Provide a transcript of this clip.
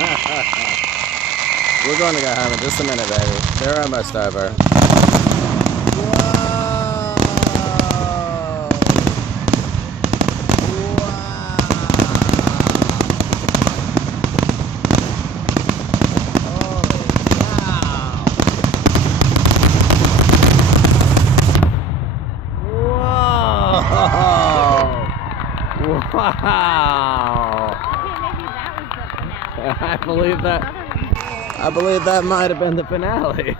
We're going to go home in just a minute, baby. They're almost over. Wow! Okay, maybe that was the finale. I believe that might have been the finale.